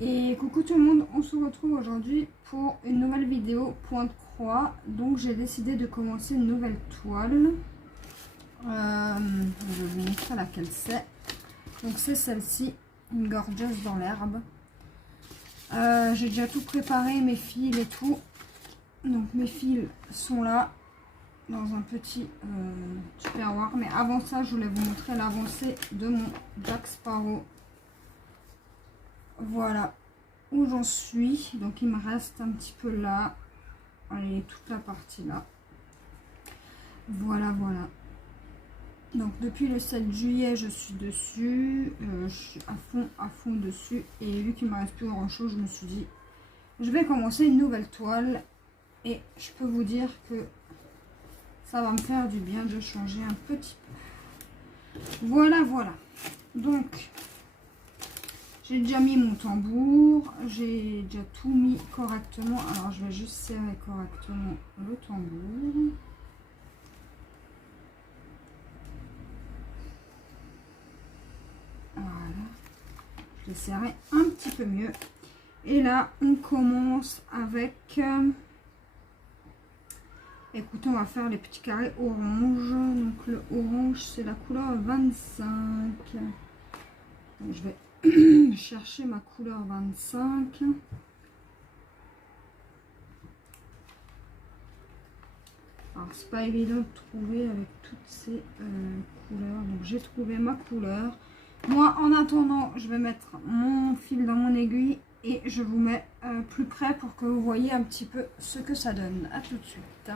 Et coucou tout le monde, on se retrouve aujourd'hui pour une nouvelle vidéo pointe-croix. Donc j'ai décidé de commencer une nouvelle toile. Je vais vous montrer laquelle c'est. Donc c'est celle-ci, une gorgeuse dans l'herbe. J'ai déjà tout préparé, mes fils et tout. Donc mes fils sont là dans un petit tupperware. Mais avant ça, je voulais vous montrer l'avancée de mon Jack Sparrow. Voilà où j'en suis. Donc il me reste un petit peu là. Allez, toute la partie là. Voilà. Donc depuis le 7 juillet, je suis dessus. Je suis à fond dessus. Et vu qu'il ne me reste plus grand chose, je me suis dit, je vais commencer une nouvelle toile. Et je peux vous dire que ça va me faire du bien de changer un petit peu. Voilà. Donc, j'ai déjà mis mon tambour. J'ai déjà tout mis correctement. Alors, je vais juste serrer correctement le tambour. Voilà. Je vais serrer un petit peu mieux. Et là, on commence avec... écoutez, on va faire les petits carrés orange. Donc, le orange, c'est la couleur 25. Donc, je vais chercher ma couleur 25. Alors, c'est pas évident de trouver avec toutes ces couleurs. Donc, j'ai trouvé ma couleur. Moi, en attendant, je vais mettre mon fil dans mon aiguille et je vous mets plus près pour que vous voyez un petit peu ce que ça donne. À tout de suite.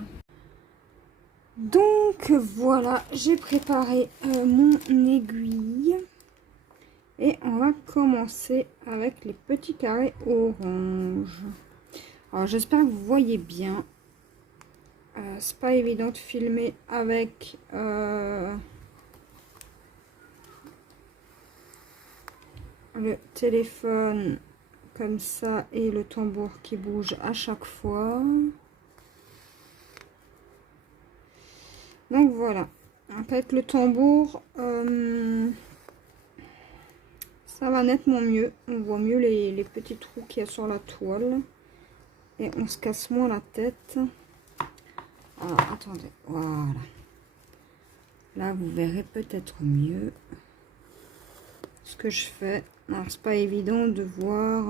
Donc, voilà, j'ai préparé mon aiguille. Et on va commencer avec les petits carrés orange. Alors, j'espère que vous voyez bien. C'est pas évident de filmer avec le téléphone comme ça et le tambour qui bouge à chaque fois. Donc voilà. Avec le tambour, ça va nettement mieux. On voit mieux les petits trous qu'il y a sur la toile. Et on se casse moins la tête. Alors, attendez. Voilà. Là, vous verrez peut-être mieux ce que je fais. Alors, c'est pas évident de voir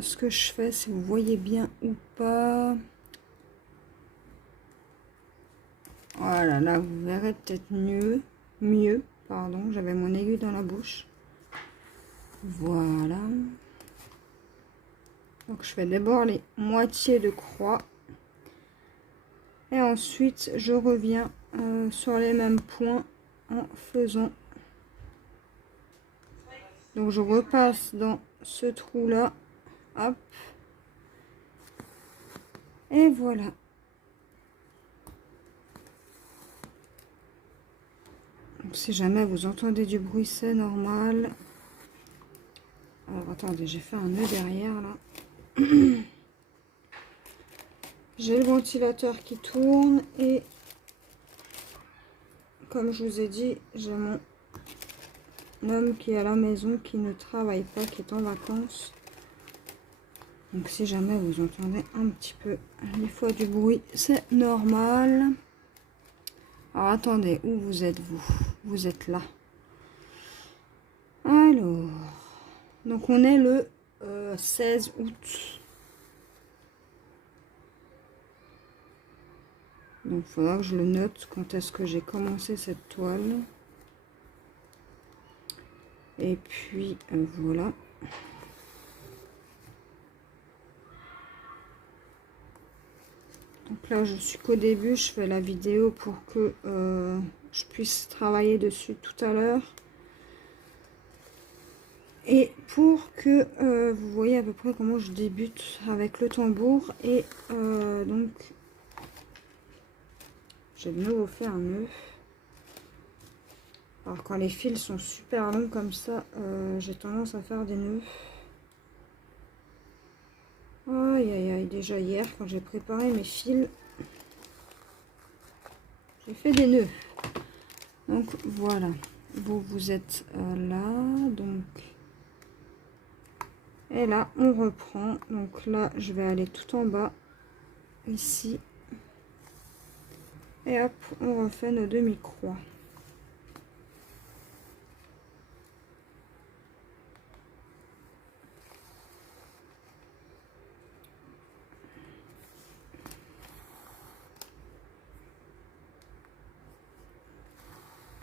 ce que je fais, si vous voyez bien ou pas. Voilà, là, vous verrez peut-être mieux. Pardon, j'avais mon aiguille dans la bouche. Voilà. Donc, je fais d'abord les moitiés de croix. Et ensuite, je reviens sur les mêmes points en faisant. Donc, je repasse dans ce trou-là. Hop. Et voilà. Donc, si jamais vous entendez du bruit, c'est normal. Alors, attendez, j'ai fait un nœud derrière, là. J'ai le ventilateur qui tourne et comme je vous ai dit, j'ai mon homme qui est à la maison, qui ne travaille pas, qui est en vacances. Donc si jamais vous entendez un petit peu des fois du bruit, c'est normal. Alors attendez, où vous êtes vous? Vous êtes là. Alors, donc on est le 16 août. Donc, il faudra que je le note quand est-ce que j'ai commencé cette toile. Et puis, voilà. Donc là, je suis qu'au début. Je fais la vidéo pour que je puisse travailler dessus tout à l'heure. Et pour que vous voyez à peu près comment je débute avec le tambour. Et donc... j'ai de nouveau fait un nœud. Alors quand les fils sont super longs comme ça, j'ai tendance à faire des nœuds. Aïe, déjà hier quand j'ai préparé mes fils, j'ai fait des nœuds. Donc voilà. vous êtes là, donc. Et là, on reprend. Donc là, je vais aller tout en bas, ici. Et hop, on refait nos demi-croix.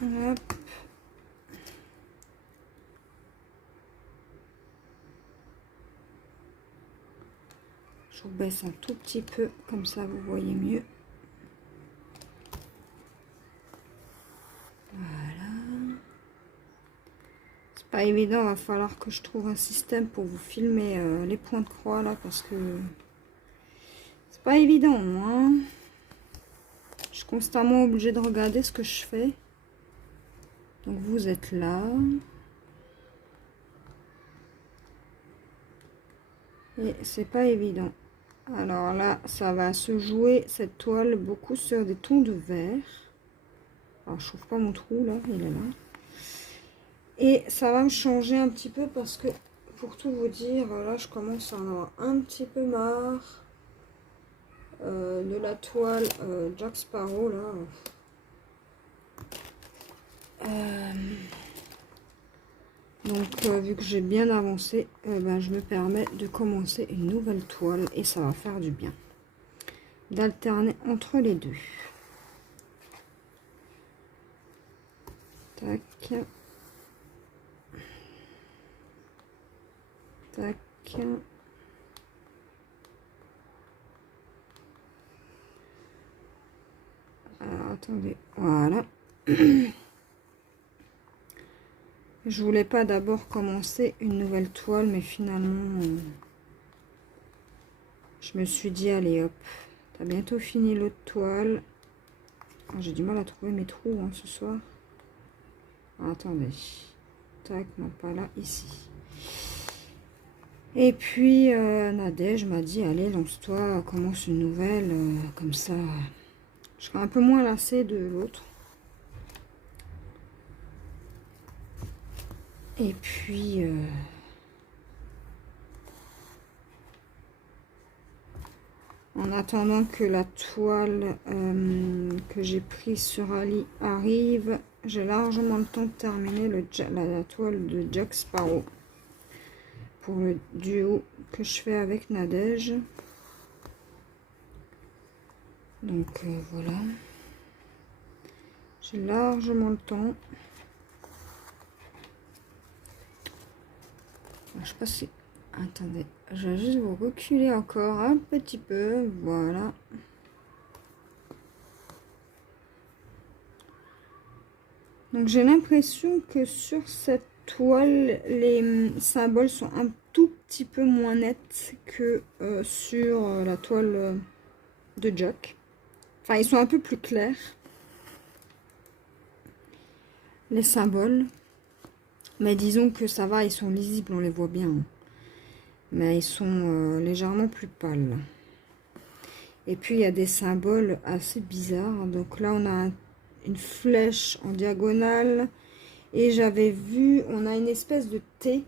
Hop. Je vous baisse un tout petit peu, comme ça vous voyez mieux. Voilà. C'est pas évident, va falloir que je trouve un système pour vous filmer les points de croix là, parce que c'est pas évident, hein. Je suis constamment obligée de regarder ce que je fais. Donc vous êtes là. Et c'est pas évident. Alors là, ça va se jouer cette toile beaucoup sur des tons de vert. Alors je trouve pas mon trou là, il est là. Et ça va me changer un petit peu parce que, pour tout vous dire, là je commence à en avoir un petit peu marre de la toile Jack Sparrow là. Donc vu que j'ai bien avancé, ben, je me permets de commencer une nouvelle toile et ça va faire du bien d'alterner entre les deux. Tac. Tac. Alors attendez, voilà. Je voulais pas d'abord commencer une nouvelle toile, mais finalement, je me suis dit, allez hop, t'as bientôt fini l'autre toile. Oh, j'ai du mal à trouver mes trous hein, ce soir. Ah, attendez, tac, non pas là, ici. Et puis, Nadège m'a dit, allez, lance-toi, commence une nouvelle, comme ça, je serai un peu moins lassée de l'autre. Et puis, en attendant que la toile que j'ai prise sur Ali arrive, j'ai largement le temps de terminer la toile de Jack Sparrow pour le duo que je fais avec Nadège. Donc voilà, j'ai largement le temps. Je sais pas si... Attendez, je vais juste vous reculer encore un petit peu, voilà. Donc j'ai l'impression que sur cette toile, les symboles sont un tout petit peu moins nets que sur la toile de Jack. Enfin, ils sont un peu plus clairs, les symboles. Mais disons que ça va, ils sont lisibles, on les voit bien. Mais ils sont légèrement plus pâles. Et puis il y a des symboles assez bizarres. Donc là on a une flèche en diagonale. Et j'avais vu, on a une espèce de T.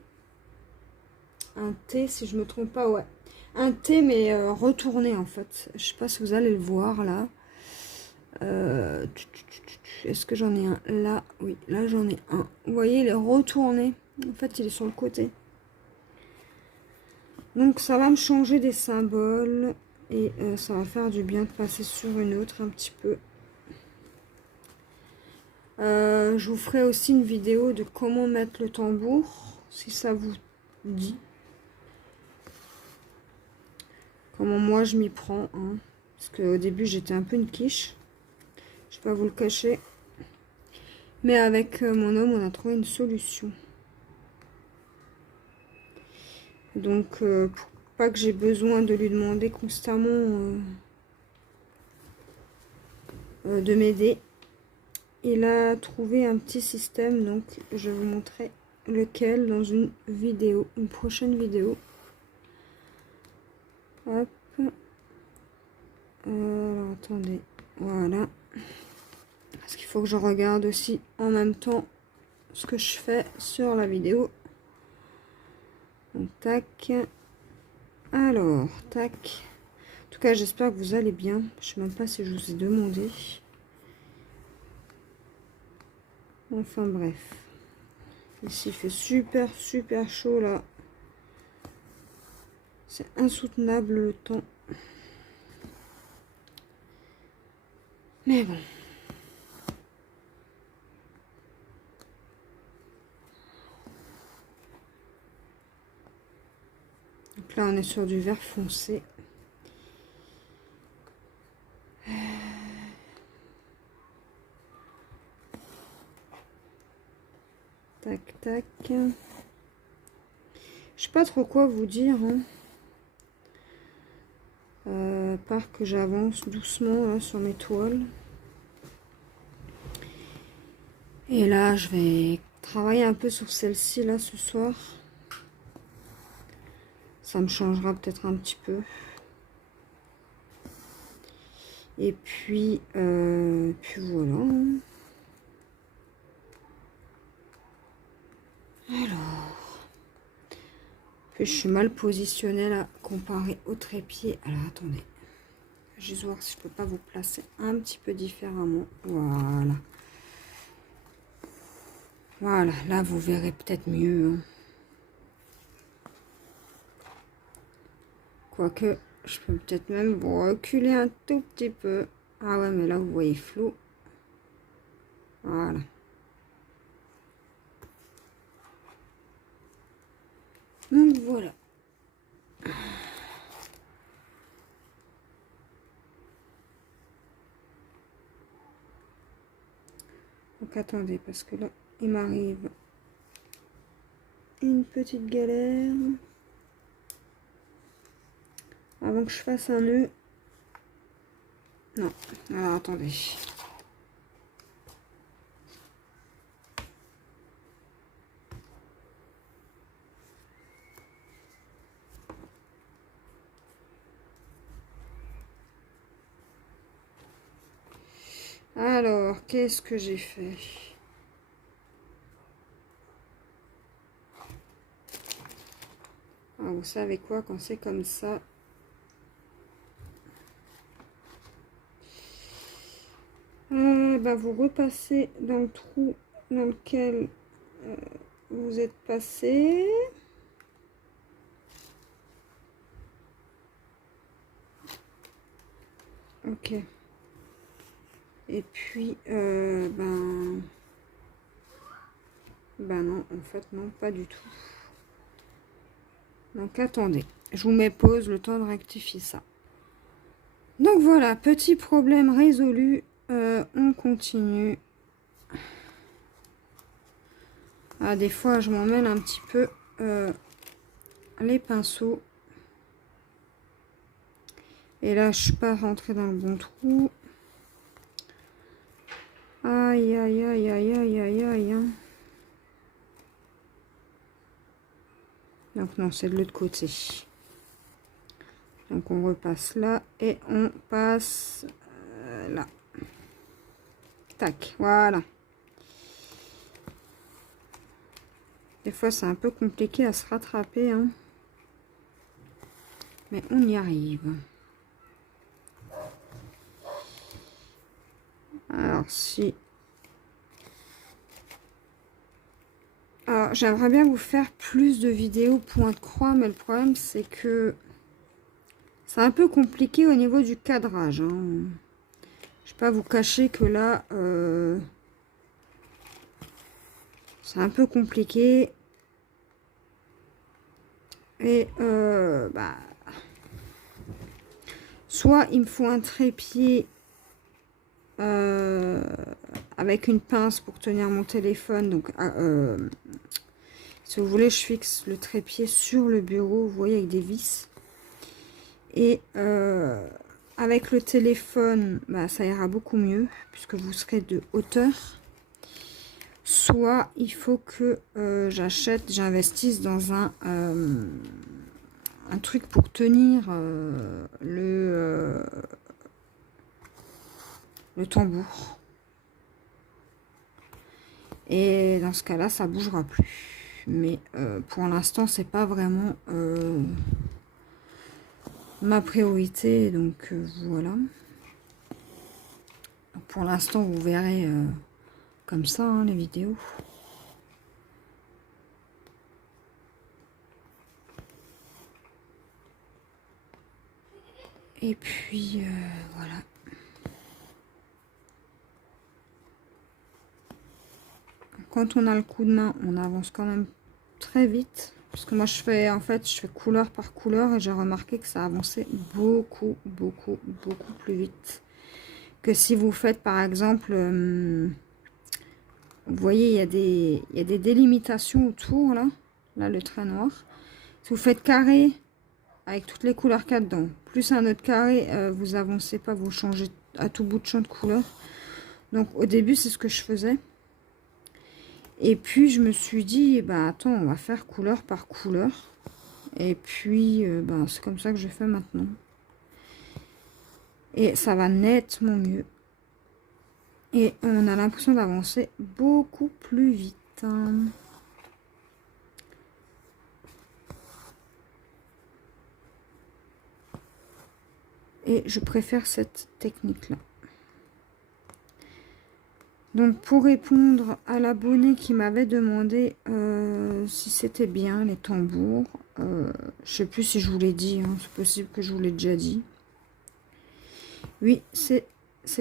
Un T si je me trompe pas, ouais. Un T mais retourné en fait. Je sais pas si vous allez le voir là. Est-ce que j'en ai un là? Oui, là j'en ai un. Vous voyez, il est retourné. En fait, il est sur le côté. Donc ça va me changer des symboles et ça va faire du bien de passer sur une autre un petit peu. Je vous ferai aussi une vidéo de comment mettre le tambour, si ça vous dit. Comment moi je m'y prends, hein. Parce qu'au début j'étais un peu une quiche. Je vais pas vous le cacher. Mais avec mon homme on a trouvé une solution. Donc pour pas que j'ai besoin de lui demander constamment de m'aider, il a trouvé un petit système, donc je vais vous montrer lequel dans une vidéo, une prochaine vidéo. Hop. Alors attendez, voilà. Parce qu'il faut que je regarde aussi en même temps ce que je fais sur la vidéo. Donc, tac. Alors, tac. En tout cas, j'espère que vous allez bien. Je sais même pas si je vous ai demandé. Enfin, bref. Ici, il fait super, super chaud, là. C'est insoutenable, le temps. Mais bon. Donc là, on est sur du vert foncé. Tac, tac. Je sais pas trop quoi vous dire. À part que j'avance doucement là, sur mes toiles. Et là, je vais travailler un peu sur celle-ci là ce soir. Ça me changera peut-être un petit peu. Et puis voilà. Alors, puis je suis mal positionnée là comparé au trépied. Alors attendez, je vais voir si je peux pas vous placer un petit peu différemment. Voilà. Voilà, là vous verrez peut-être mieux. Quoique, je peux peut-être même vous reculer un tout petit peu. Ah ouais, mais là vous voyez flou. Voilà. Donc voilà. Donc attendez, parce que là, il m'arrive une petite galère. Avant que je fasse un nœud. Non, alors attendez. Alors, qu'est-ce que j'ai fait? Ah, vous savez quoi, quand c'est comme ça, bah, vous repassez dans le trou dans lequel vous êtes passé. Ok. Et puis, ben non, en fait, non, pas du tout. Donc, attendez, je vous mets pause, le temps de rectifier ça. Donc, voilà, petit problème résolu. On continue. Ah, des fois, je m'emmène un petit peu les pinceaux. Et là, je suis pas rentrée dans le bon trou. Aïe, aïe, aïe, aïe, aïe, aïe, aïe. Donc non, c'est de l'autre côté. Donc on repasse là et on passe là. Tac, voilà. Des fois, c'est un peu compliqué à se rattraper, hein. Mais on y arrive. Alors, si... Alors, j'aimerais bien vous faire plus de vidéos pointe-croix, mais le problème, c'est que c'est un peu compliqué au niveau du cadrage, hein. Je ne vais pas vous cacher que là, c'est un peu compliqué. Et, bah... Soit il me faut un trépied avec une pince pour tenir mon téléphone. Donc, si vous voulez, je fixe le trépied sur le bureau, vous voyez, avec des vis. Et avec le téléphone, bah, ça ira beaucoup mieux, puisque vous serez de hauteur. Soit il faut que j'investisse dans un truc pour tenir le tambour. Et dans ce cas-là, ça bougera plus. Mais pour l'instant, c'est pas vraiment ma priorité. Donc voilà. Pour l'instant, vous verrez comme ça hein, les vidéos. Et puis voilà. Quand on a le coup de main, on avance quand même très vite. Parce que moi, je fais couleur par couleur et j'ai remarqué que ça avançait beaucoup plus vite. Que si vous faites, par exemple, vous voyez, il y a des délimitations autour, là. Là, le trait noir. Si vous faites carré, avec toutes les couleurs qu'il y a dedans, plus un autre carré, vous avancez pas, vous changez à tout bout de champ de couleur. Donc, au début, c'est ce que je faisais. Et puis, je me suis dit, bah, attends, on va faire couleur par couleur. Et puis, bah, c'est comme ça que je fais maintenant. Et ça va nettement mieux. Et on a l'impression d'avancer beaucoup plus vite. Hein. Et je préfère cette technique-là. Donc, pour répondre à l'abonné qui m'avait demandé si c'était bien les tambours, je sais plus si je vous l'ai dit, hein, c'est possible que je vous l'ai déjà dit. Oui, c'est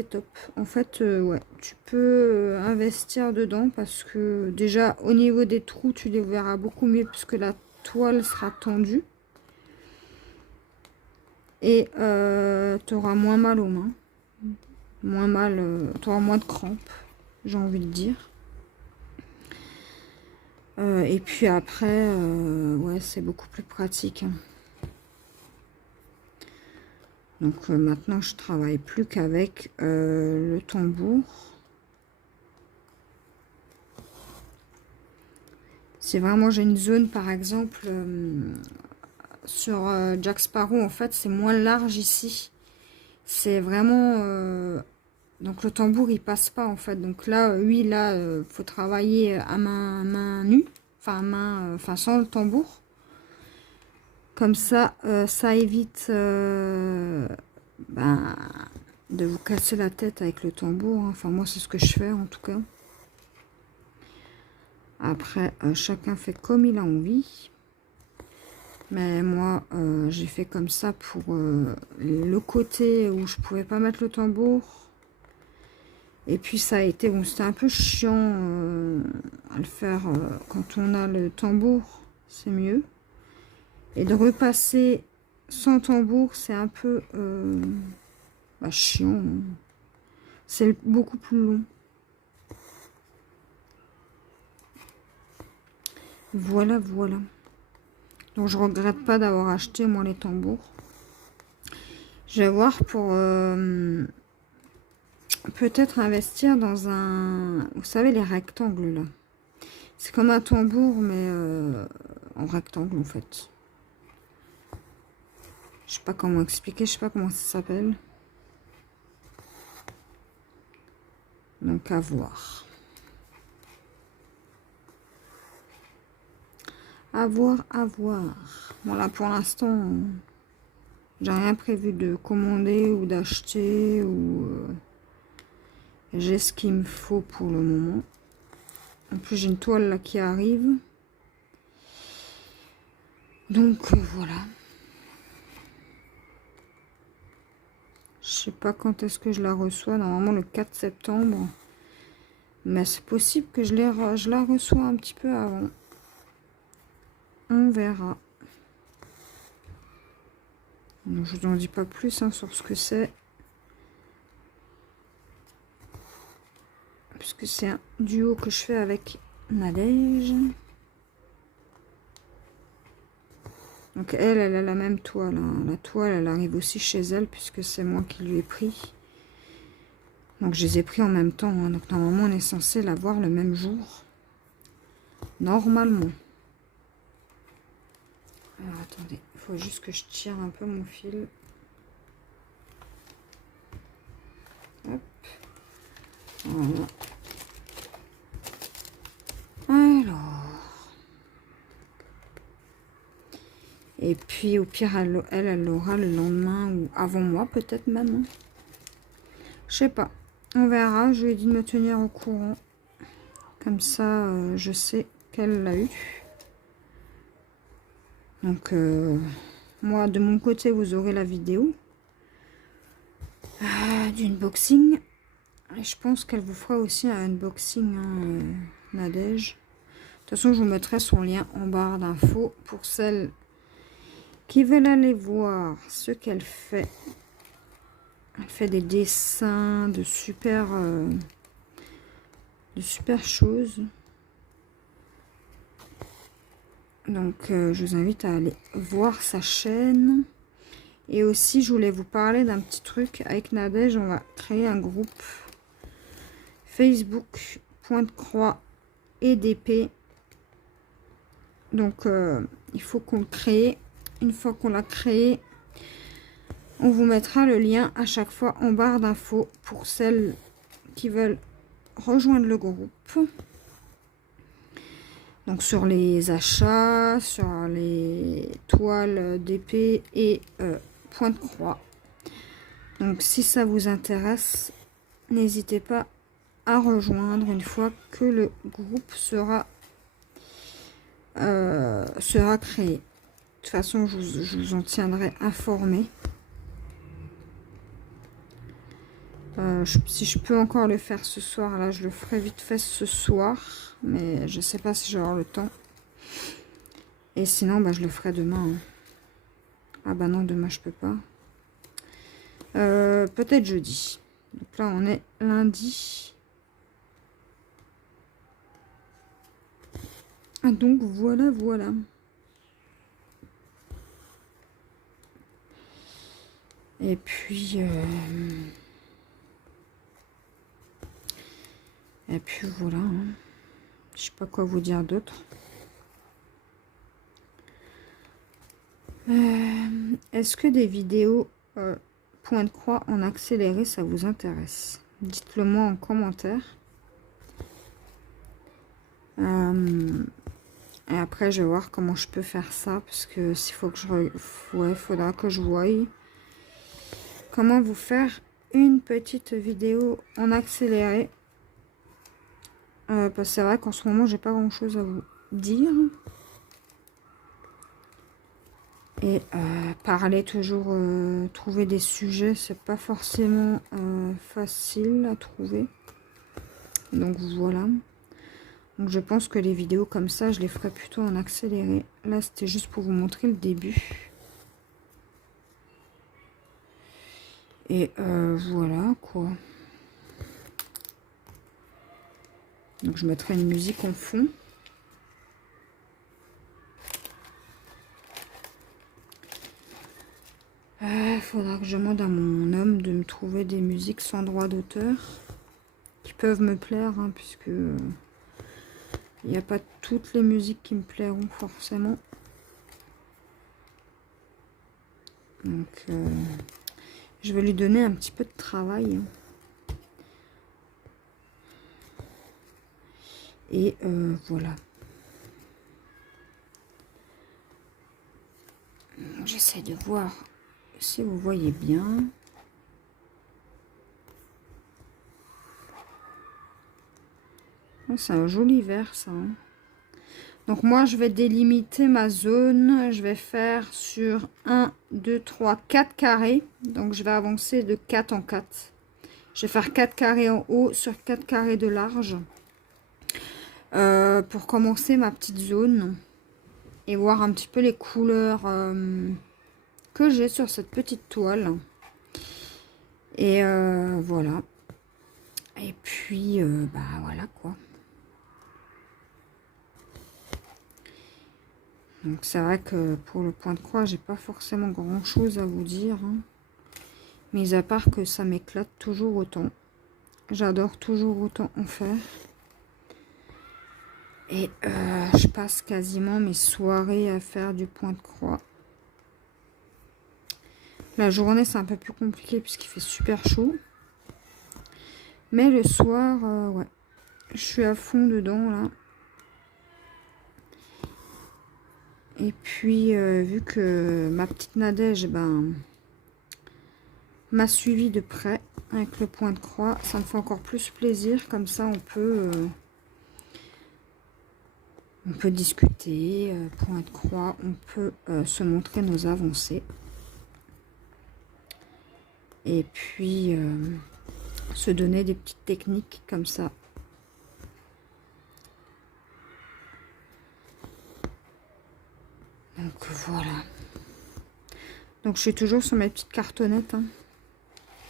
top. En fait, ouais, tu peux investir dedans parce que déjà, au niveau des trous, tu les verras beaucoup mieux puisque la toile sera tendue. Et tu auras moins mal aux mains. Moins mal, tu auras moins de crampes, j'ai envie de dire. Et puis après, ouais, c'est beaucoup plus pratique. Hein. Donc maintenant, je travaille plus qu'avec le tambour. Si vraiment j'ai une zone, par exemple, sur Jack Sparrow, en fait, c'est moins large ici. C'est vraiment... donc le tambour, il passe pas, en fait. Donc là, oui, là, faut travailler à main nue. Enfin, sans le tambour. Comme ça, ça évite ben, de vous casser la tête avec le tambour. Hein. Enfin, moi, c'est ce que je fais, en tout cas. Après, chacun fait comme il a envie. Mais moi, j'ai fait comme ça pour le côté où je pouvais pas mettre le tambour. Et puis, ça a été... Bon, c'était un peu chiant à le faire quand on a le tambour. C'est mieux. Et de repasser sans tambour, c'est un peu bah, chiant. Hein. C'est beaucoup plus long. Voilà, voilà. Donc, je regrette pas d'avoir acheté, moi, les tambours. Je vais voir pour peut-être investir dans un... Vous savez, les rectangles, là. C'est comme un tambour, mais en rectangle, en fait. Je sais pas comment expliquer, je sais pas comment ça s'appelle. Donc, à voir. À voir, à voir. Bon, là, pour l'instant, j'ai rien prévu de commander ou d'acheter. Ou j'ai ce qu'il me faut pour le moment. En plus, j'ai une toile là qui arrive. Donc, voilà. Je sais pas quand est-ce que je la reçois. Normalement, le 4 septembre. Mais c'est possible que je la reçois un petit peu avant. On verra. Donc, je n'en dis pas plus hein, sur ce que c'est. Puisque c'est un duo que je fais avec Nadège. Donc elle a la même toile. Hein. La toile, elle arrive aussi chez elle puisque c'est moi qui lui ai pris. Donc je les ai pris en même temps. Hein. Donc normalement, on est censé l'avoir le même jour. Normalement. Alors attendez, il faut juste que je tire un peu mon fil. Hop. Voilà. Et puis au pire, elle l'aura le lendemain ou avant moi, peut-être même. Je sais pas. On verra. Je lui ai dit de me tenir au courant. Comme ça, je sais qu'elle l'a eu. Donc, moi, de mon côté, vous aurez la vidéo d'unboxing. Et je pense qu'elle vous fera aussi un unboxing, hein, Nadège. De toute façon, je vous mettrai son lien en barre d'infos pour celles qui veulent aller voir ce qu'elle fait. Elle fait des dessins de super choses. Donc, je vous invite à aller voir sa chaîne. Et aussi, je voulais vous parler d'un petit truc. Avec Nadège, on va créer un groupe Facebook, Pointe Croix et d'épée. Donc, il faut qu'on le crée. Une fois qu'on l'a créé, on vous mettra le lien à chaque fois en barre d'infos pour celles qui veulent rejoindre le groupe. Donc, sur les achats, sur les toiles d'épée et Pointe Croix. Donc, si ça vous intéresse, n'hésitez pas à rejoindre une fois que le groupe sera créé. De toute façon, je vous en tiendrai informé. Si je peux encore le faire ce soir, là, je le ferai vite fait ce soir. Mais je sais pas si j'aurai le temps. Et sinon, bah, je le ferai demain. Hein. Ah bah non, demain, je peux pas. Peut-être jeudi. Donc là, on est lundi. Ah, donc, voilà, voilà. Et puis... Et puis voilà, hein. Je sais pas quoi vous dire d'autre. Est-ce que des vidéos Pointe Croix en accéléré, ça vous intéresse? Dites-le moi en commentaire. Et après, je vais voir comment je peux faire ça. Parce que s'il faut que faudra que je voie comment vous faire une petite vidéo en accéléré. Parce que c'est vrai qu'en ce moment, j'ai pas grand chose à vous dire. Et parler toujours, trouver des sujets, c'est pas forcément facile à trouver. Donc voilà. Donc je pense que les vidéos comme ça, je les ferai plutôt en accéléré. Là, c'était juste pour vous montrer le début. Et voilà quoi. Donc je mettrai une musique en fond. Faudra que je demande à mon homme de me trouver des musiques sans droit d'auteur. Qui peuvent me plaire, hein, puisque il n'y a pas toutes les musiques qui me plairont forcément. Donc je vais lui donner un petit peu de travail. Hein. Et voilà. J'essaie de voir si vous voyez bien. C'est un joli vert, ça. Hein. Donc moi, je vais délimiter ma zone. Je vais faire sur 1, 2, 3, 4 carrés. Donc je vais avancer de 4 en 4. Je vais faire 4 carrés en haut sur 4 carrés de large. Pour commencer ma petite zone. Et voir un petit peu les couleurs que j'ai sur cette petite toile. Et voilà. Et puis, bah voilà quoi. Donc c'est vrai que pour le point de croix, j'ai pas forcément grand chose à vous dire. Hein. Mais à part que ça m'éclate toujours autant. J'adore toujours autant en faire. Et je passe quasiment mes soirées à faire du point de croix. La journée, c'est un peu plus compliqué puisqu'il fait super chaud. Mais le soir, ouais, je suis à fond dedans là. Et puis, vu que ma petite Nadège, ben, m'a suivi de près avec le point de croix, ça me fait encore plus plaisir. Comme ça, on peut discuter, point de croix, on peut se montrer nos avancées. Et puis, se donner des petites techniques comme ça. Donc voilà. Donc je suis toujours sur mes petites cartonnettes. Hein.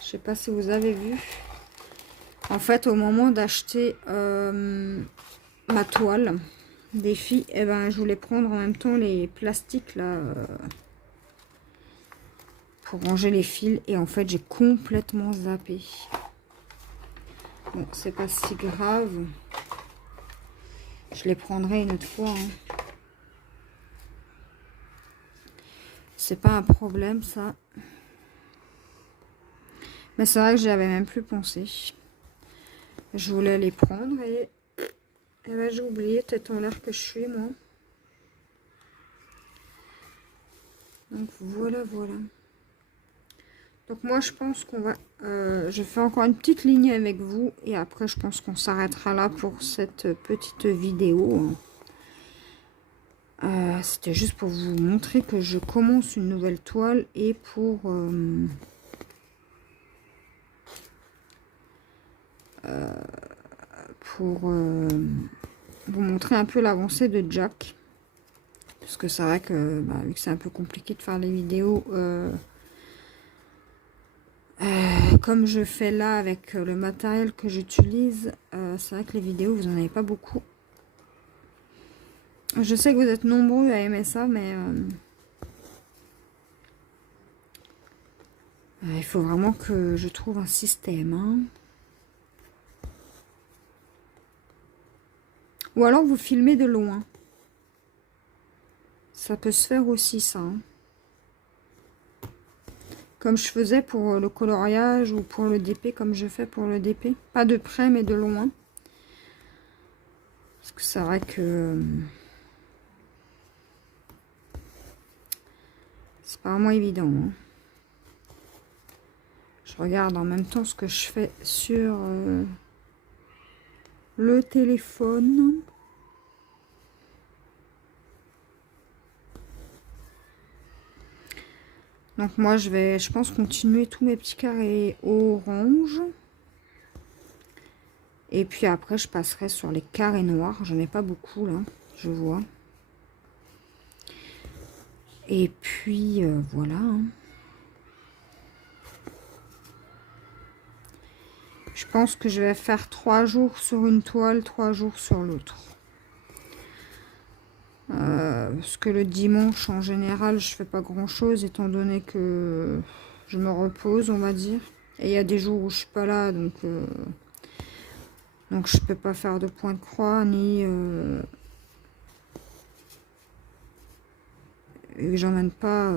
Je sais pas si vous avez vu. En fait, au moment d'acheter ma toile défi, eh ben, je voulais prendre en même temps les plastiques là pour ranger les fils. Et en fait, j'ai complètement zappé. Bon, c'est pas si grave. Je les prendrai une autre fois. Hein. C'est pas un problème, ça. Mais c'est vrai que j'y avais même plus pensé. Je voulais les prendre et ben, j'ai oublié. Tête en l'air que je suis, moi. Donc voilà, voilà. Donc moi, je pense qu'on va... je fais encore une petite ligne avec vous. Et après, je pense qu'on s'arrêtera là pour cette petite vidéo. C'était juste pour vous montrer que je commence une nouvelle toile. Et pour... vous montrer un peu l'avancée de Jack. Parce que c'est vrai que, bah, vu que c'est un peu compliqué de faire les vidéos... comme je fais là avec le matériel que j'utilise, c'est vrai que les vidéos, vous n'en avez pas beaucoup. Je sais que vous êtes nombreux à aimer ça, mais il faut vraiment que je trouve un système. Hein. Ou alors vous filmez de loin. Ça peut se faire aussi, ça. Hein. Comme je faisais pour le coloriage ou pour le DP, comme je fais pour le DP. Pas de près, mais de loin. Parce que c'est vrai que... c'est pas vraiment évident. Hein. Je regarde en même temps ce que je fais sur le téléphone. Donc moi, je pense, continuer tous mes petits carrés orange. Et puis après, je passerai sur les carrés noirs. J'en ai pas beaucoup, là, je vois. Et puis, voilà. Hein. Je pense que je vais faire 3 jours sur une toile, 3 jours sur l'autre. Parce que le dimanche, en général, je fais pas grand-chose, étant donné que je me repose, on va dire. Et il y a des jours où je suis pas là, donc je peux pas faire de point de croix, ni... et j'emmène pas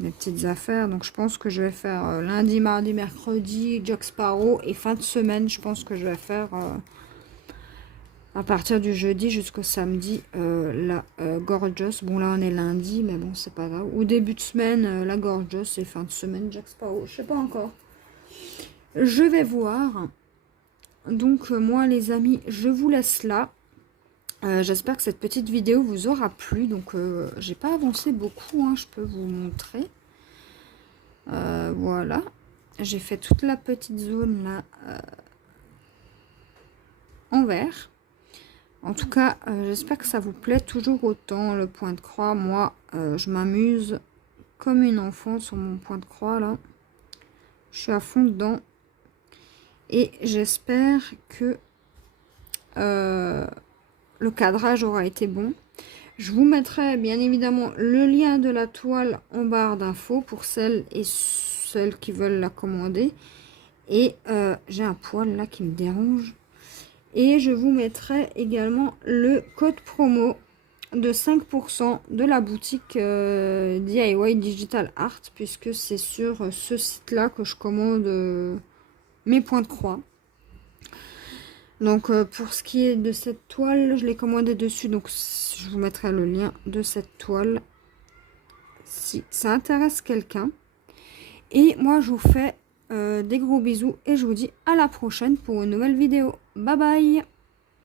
mes petites affaires. Donc je pense que je vais faire lundi, mardi, mercredi, Jack Sparrow. Et fin de semaine, je pense que je vais faire... à partir du jeudi jusqu'au samedi, la Gorgeous. Bon, là, on est lundi, mais bon, c'est pas grave. Ou début de semaine, la Gorgeous. Et fin de semaine, Jack Sparrow. Je sais pas encore. Je vais voir. Donc, moi, les amis, je vous laisse là. J'espère que cette petite vidéo vous aura plu. Donc, j'ai pas avancé beaucoup. Hein, je peux vous montrer. Voilà. J'ai fait toute la petite zone, là, en vert. En tout cas, j'espère que ça vous plaît toujours autant, le point de croix. Moi, je m'amuse comme une enfant sur mon point de croix, là. Je suis à fond dedans. Et j'espère que le cadrage aura été bon. Je vous mettrai bien évidemment le lien de la toile en barre d'infos pour celles et celles qui veulent la commander. Et j'ai un poil là qui me dérange. Et je vous mettrai également le code promo de 5% de la boutique DIY Digital Art, puisque c'est sur ce site-là que je commande mes points de croix. Donc pour ce qui est de cette toile, je l'ai commandée dessus. Donc je vous mettrai le lien de cette toile si ça intéresse quelqu'un. Et moi je vous fais des gros bisous et je vous dis à la prochaine pour une nouvelle vidéo. Bye bye!